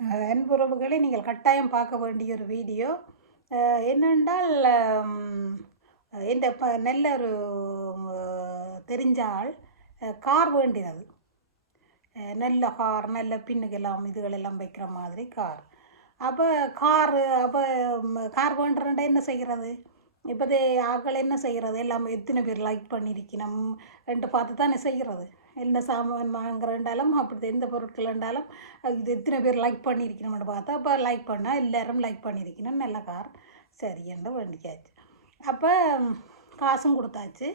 அன்புறவுகளை நீங்கள் கட்டாயம் பார்க்க வேண்டிய ஒரு வீடியோ. என்னென்றால் எந்த ப நல்ல ஒரு தெரிஞ்சால் கார் வேண்டினது. நல்ல கார் நல்ல பின்னுக்கெல்லாம் இதுகளெல்லாம் வைக்கிற மாதிரி கார். அப்போ கார் அப்போ கார் வேண்டுறேன்டா என்ன செய்கிறது? இப்போதே ஆக்கள் என்ன செய்கிறது? எல்லாம் எத்தனை பேர் லைக் பண்ணியிருக்கணும்? ரெண்டு பார்த்து தானே செய்கிறது. என்ன சாமான் வாங்குறேன்டாலும் அப்படி எந்த பொருட்கள் இருந்தாலும் இது எத்தனை பேர் லைக் பண்ணியிருக்கணும்னு பார்த்தா அப்போ லைக் பண்ணால் எல்லாரும் லைக் பண்ணியிருக்கணும். நல்ல கார். சரி என்று வேண்டிக்காச்சு அப்போ காசும் கொடுத்தாச்சு.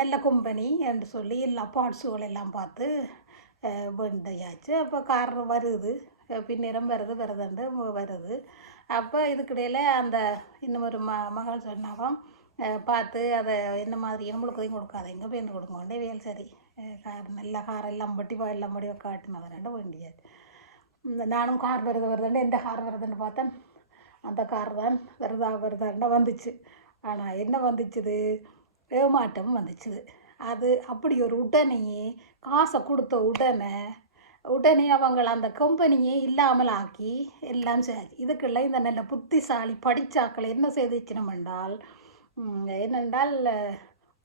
நல்ல கம்பெனி என்று சொல்லி எல்லா பார்ட்ஸுகள் எல்லாம் பார்த்து வேண்டியாச்சு அப்போ கார் வருது அஹ் பின்னிறம் வருது வருதுண்டு வருது அப்போ இதுக்கிடையில் அந்த இன்னும் ஒரு ம மகள் சொன்னாவும் பார்த்து அதை என்ன மாதிரி நம்மளுக்கு எதுவும் கொடுக்காதீங்க பேருந்து கொடுங்க வேல் சரி கார் நல்லா காரெல்லாம் பட்டி பா எல்லாம் படி காட்டினதுனால வேண்டியாச்சு இந்த நானும் கார் வருது வருதுன்னு எந்த கார் வருதுன்னு பார்த்தேன் அந்த கார் தான் வருதா வருதான்னு வந்துச்சு ஆனால் என்ன வந்துச்சுது ஏமாட்டம் வந்துச்சுது அது அப்படி ஒரு உடனேயே காசை கொடுத்த உடனே உடனே அவங்கள அந்த கம்பெனியே இல்லாமல் ஆக்கி எல்லாம் சரி இதுக்குள்ள இந்த நல்ல புத்திசாலி படித்தாக்களை என்ன செய்துச்சினம் என்றால் என்னென்றால்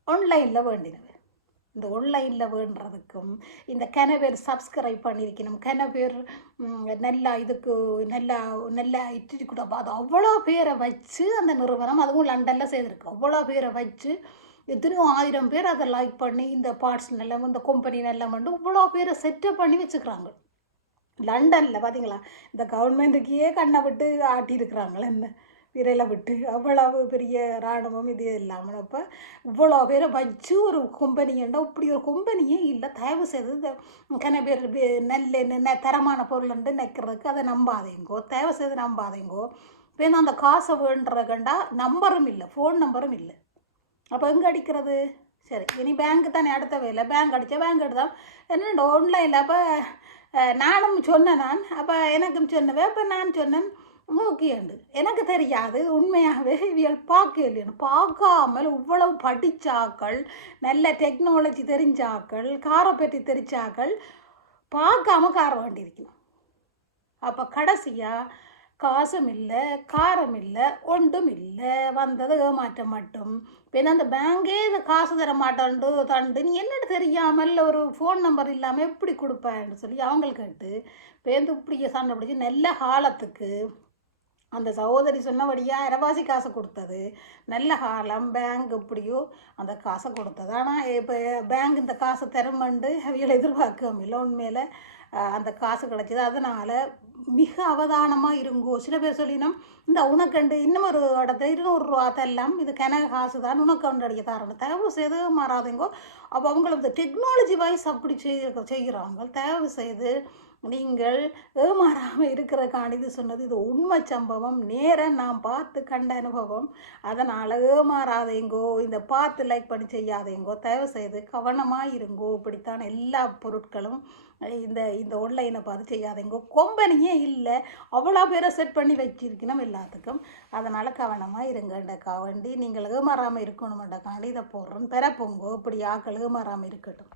ஆன்லைனில் வேண்டினது. இந்த ஆன்லைனில் வேண்டுறதுக்கும் இந்த கன பேர் சப்ஸ்கிரைப் பண்ணியிருக்கணும். கன பேர் நல்லா இதுக்கு நல்லா நல்லா இட்டு கூட அது அவ்வளோ பேரை வச்சு அந்த நிறுவனம் அதுவும் லண்டனில் செய்திருக்கு. அவ்வளோ பேரை வச்சு எத்தனையோ ஆயிரம் பேர் அதை லைக் பண்ணி இந்த பார்ட்ஸ் எல்லாம் இந்த கம்பெனி எல்லாம் வந்து இவ்வளோ பேரை செட்டப் பண்ணி வச்சுக்கிறாங்க. லண்டனில் பார்த்தீங்களா இந்த கவர்மெண்ட்டுக்கே கண்ணை விட்டு ஆட்டியிருக்கிறாங்களே என்ன? விரையில் விட்டு. அவ்வளவு பெரிய இராணுவம் இது இல்லாமல் அப்போ இவ்வளோ பேரை வச்சு ஒரு கம்பெனிண்டா இப்படி ஒரு கம்பெனியே இல்லை. தயவு செய்து இந்த கன பேர் நெல் நெ- தரமான பொருள்ண்டு நிற்கிறதுக்கு அதை நம்பாதீங்கோ. தயவு செய்து நம்பாதீங்கோ. இப்போ அந்த காசை வேண்டுறதுக்கண்டா நம்பரும் இல்லை ஃபோன் நம்பரும் இல்லை. அப்போ எங்கே அடிக்கிறது? சரி இனி பேங்க்கு தானே அடுத்த வேலை. பேங்க் அடித்தா பேங்க் எடுத்தான் என்னடா ஆன்லைனில் அப்போ நானும் சொன்னேன் நான். அப்போ எனக்கும் சொன்னவே அப்போ நான் சொன்னேன் ஓகேண்டு எனக்கு தெரியாது உண்மையாகவே இவள் பார்க்க இல்லைன்னு பார்க்காமல் இவ்வளவு படித்தாக்கள் நல்ல டெக்னாலஜி தெரிஞ்சாக்கள் காரை பற்றி தெரிஞ்சாக்கள் பார்க்காம கார் வேண்டியிருக்கணும். அப்போ கடைசியாக காசும் இல்லை காரம் இல்லை ஒன்றும் இல்லை. வந்தது ஏமாற்றம் மட்டும். பின்ன அந்த பேங்கே இந்த காசு தர மாட்டான்டு தண்டு. நீ என்னன்னு தெரியாமல் ஒரு ஃபோன் நம்பர் இல்லாமல் எப்படி கொடுப்பேன்னு சொல்லி அவங்க கேட்டு பேருந்து இப்படி சண்டை பிடிச்சி நல்ல காலத்துக்கு அந்த சகோதரி சொன்னபடியாக இரவாசி காசை கொடுத்தது. நல்ல காலம் பேங்க் இப்படியோ அந்த காசை கொடுத்தது. ஆனால் இப்போ பேங்க் இந்த காசை தருமண்டு அவைகளை எதிர்பார்க்கவும் இல்லை. உண்மையில் அந்த காசு கிடச்சிது. அதனால் மிக அவதானமாக இருங்கோ. சில பேர் சொல்லினோம் இந்த உனக்கண்டு இன்னும் ஒரு இடத்துல இருநூறு ரூபா தரலாம். இது கனக காசு தான் உனக்கு ஒன்று அடிக்க தரணும். தயவு செய்து மாறாதீங்கோ. அப்போ அவங்களுக்கு டெக்னாலஜி வைஸ் அப்படி செய்ய செய்கிறாங்க. தயவு செய்து நீங்கள் ஏமாறாமல் இருக்கிறக்காண்டி இது சொன்னது. இது உண்மை சம்பவம். நேர நான் பார்த்து கண்ட அனுபவம். அதனால் ஏமாறாதேங்கோ. இந்த பார்த்து லைக் பண்ணி செய்யாதேங்கோ. தயவு செய்து கவனமாக இருங்கோ இப்படித்தான் எல்லா பொருட்களும் இந்த இந்த ஒன்லைனை பார்த்து செய்யாதீங்க. கொம்பனியே இல்லை. அவ்வளோ பேரை செட் பண்ணி வச்சிருக்கணும் எல்லாத்துக்கும். அதனால் கவனமாக இருங்கண்டக்கா வண்டி நீங்கள் ஏமாறாமல் இருக்கணுமெண்டக்காண்டி இதை போடுறோம் பெறப்போங்கோ இப்படி ஆக்கள் ஏமாறாமல் இருக்கட்டும்.